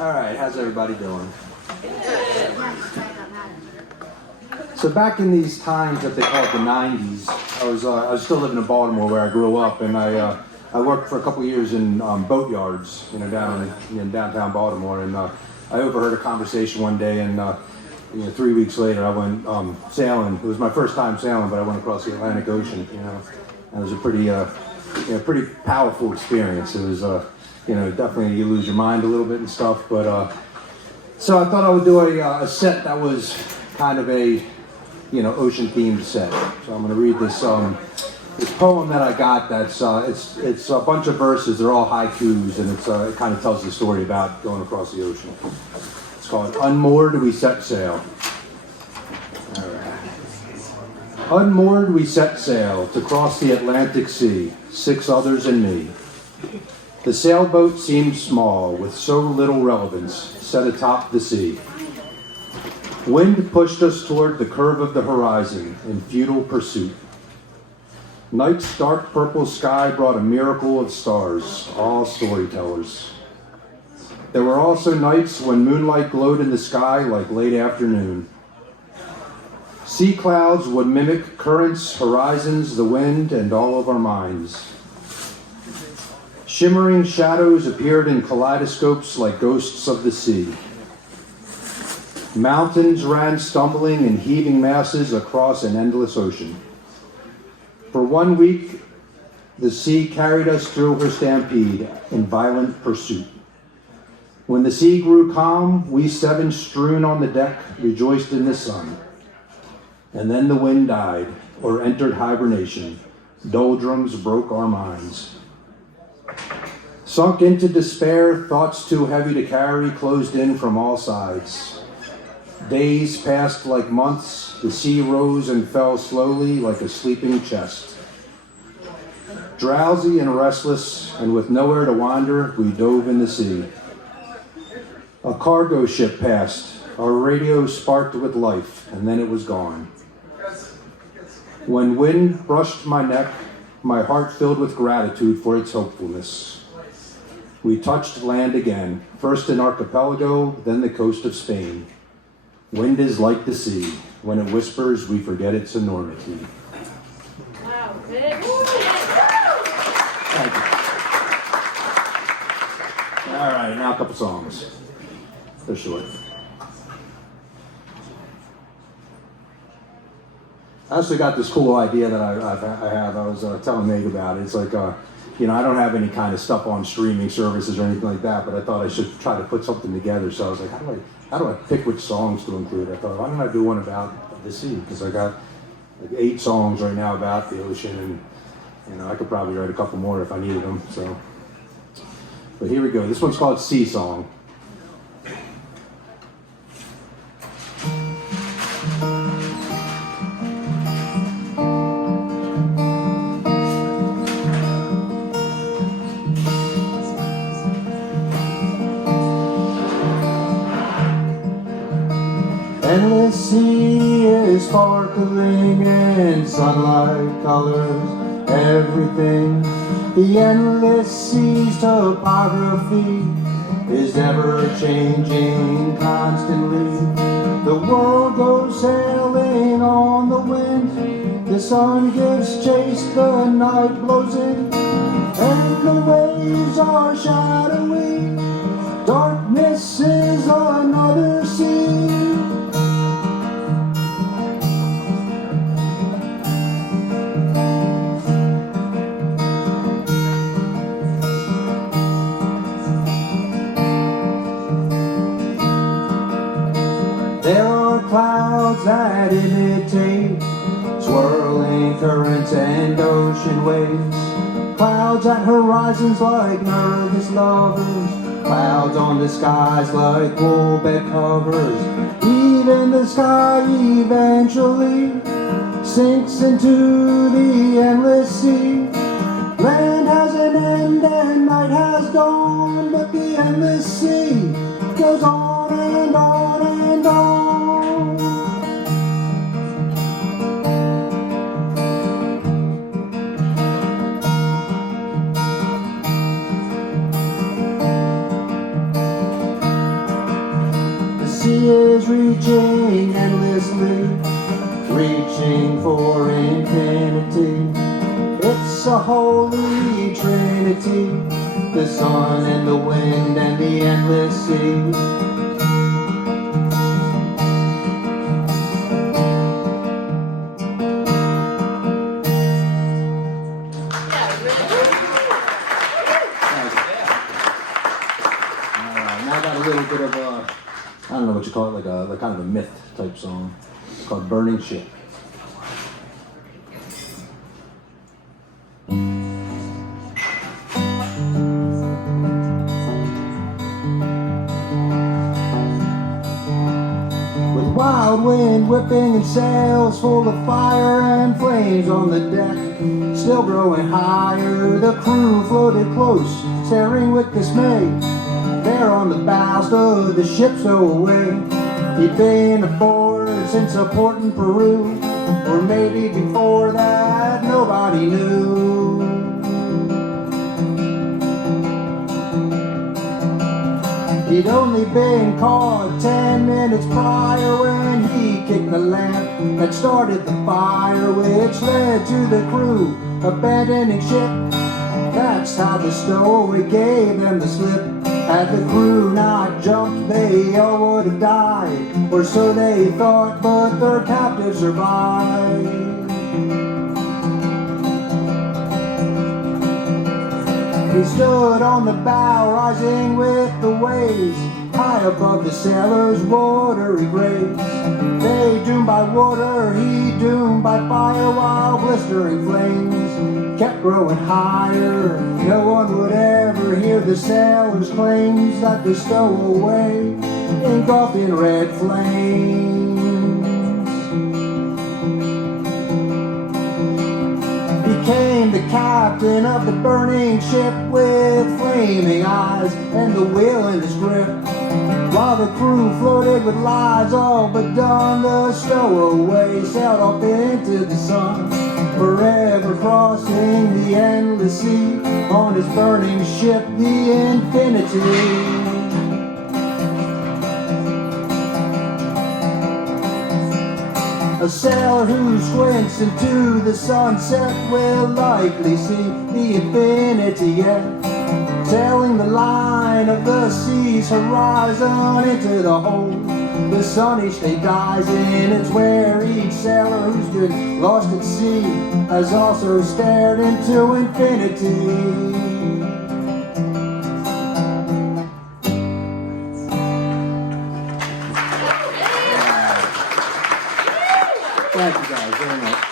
All right, how's everybody doing? So back in these times that they call it the 90s, I was still living in Baltimore where I grew up, and I worked for a couple of years in boat yards, down in downtown Baltimore, and I overheard a conversation one day, and 3 weeks later I went sailing. It was my first time sailing, but I went across the Atlantic Ocean. It was a pretty powerful experience. It was definitely you lose your mind a little bit and stuff, but so I thought I would do a set that was kind of a ocean themed set. So I'm going to read this poem that I got. That's it's a bunch of verses. They're all haikus, and it kind of tells the story about going across the ocean. It's called "Unmoored, We Set Sail." All right. Unmoored, we set sail to cross the Atlantic Sea, 6 others and me. The sailboat seemed small, with so little relevance, set atop the sea. Wind pushed us toward the curve of the horizon in futile pursuit. Night's dark purple sky brought a miracle of stars, all storytellers. There were also nights when moonlight glowed in the sky like late afternoon. Sea clouds would mimic currents, horizons, the wind, and all of our minds. Shimmering shadows appeared in kaleidoscopes like ghosts of the sea. Mountains ran stumbling in heaving masses across an endless ocean. For 1 week, the sea carried us through her stampede in violent pursuit. When the sea grew calm, we 7 strewn on the deck rejoiced in the sun. And then the wind died or entered hibernation. Doldrums broke our minds. Sunk into despair, thoughts too heavy to carry closed in from all sides. Days passed like months, the sea rose and fell slowly like a sleeping chest. Drowsy and restless, and with nowhere to wander, we dove in the sea. A cargo ship passed, our radio sparked with life, and then it was gone. When wind brushed my neck, my heart filled with gratitude for its hopefulness. We touched land again, first an archipelago, then the coast of Spain. Wind is like the sea. When it whispers, we forget its enormity. Wow, good. Thank you. All right, now a couple songs. They're short. I also got this cool idea that I have. I was telling Meg about it. It's like, I don't have any kind of stuff on streaming services or anything like that, but I thought I should try to put something together. So I was like, how do I pick which songs to include? I thought, why don't I do one about the sea? Because I got like 8 songs right now about the ocean, and I could probably write a couple more if I needed them. So, but here we go. This one's called Sea Song. Endless sea is sparkling in sunlight colors everything. The endless sea's topography is ever changing constantly. The world goes sailing on the wind. The sun gives chase, the night blows in, and the waves are shadowy. Darkness is another sea. There are clouds that imitate swirling currents and ocean waves. Clouds at horizons like nervous lovers. Clouds on the skies like wool bed covers. Even the sky eventually sinks into the endless sea. Land has an end and night has dawn, but the endless sea goes on and on and on. reaching endlessly, reaching for infinity. It's a holy trinity, the sun and the wind and the endless sea. Now I got a little bit of a, I don't know what you call it, like kind of a myth type song called Burning Ship. With wild wind whipping and sails full of fire and flames on the deck, still growing higher, the crew floated close, staring with dismay. There on the bows of the ship stowed away. He'd been aboard since a port in Peru, or maybe before that, nobody knew. He'd only been caught 10 minutes prior when he kicked the lamp that started the fire, which led to the crew abandoning ship. That's how the stowaway gave them the slip. Had the crew not jumped, they all would have died, or so they thought, but their captive survived. He stood on the bow, rising with the waves, high above the sailors' watery graves. They doomed by water, he doomed by fire, while blistering flames kept growing higher. No one would ever hear the sailors' claims that the stowaway engulfed in red flames. Became the captain of the burning ship with flaming eyes and the wheel in his grip. While the crew floated with lies all but done, the stowaway sailed off into the sun, forever crossing the endless sea on his burning ship, the Infinity. A sailor who squints into the sunset will likely see the infinity yet, sailing the line of the sea's horizon into the hold. The sun each day dies in, it's where each sailor who's been lost at sea has also stared into infinity. Thank you guys very much.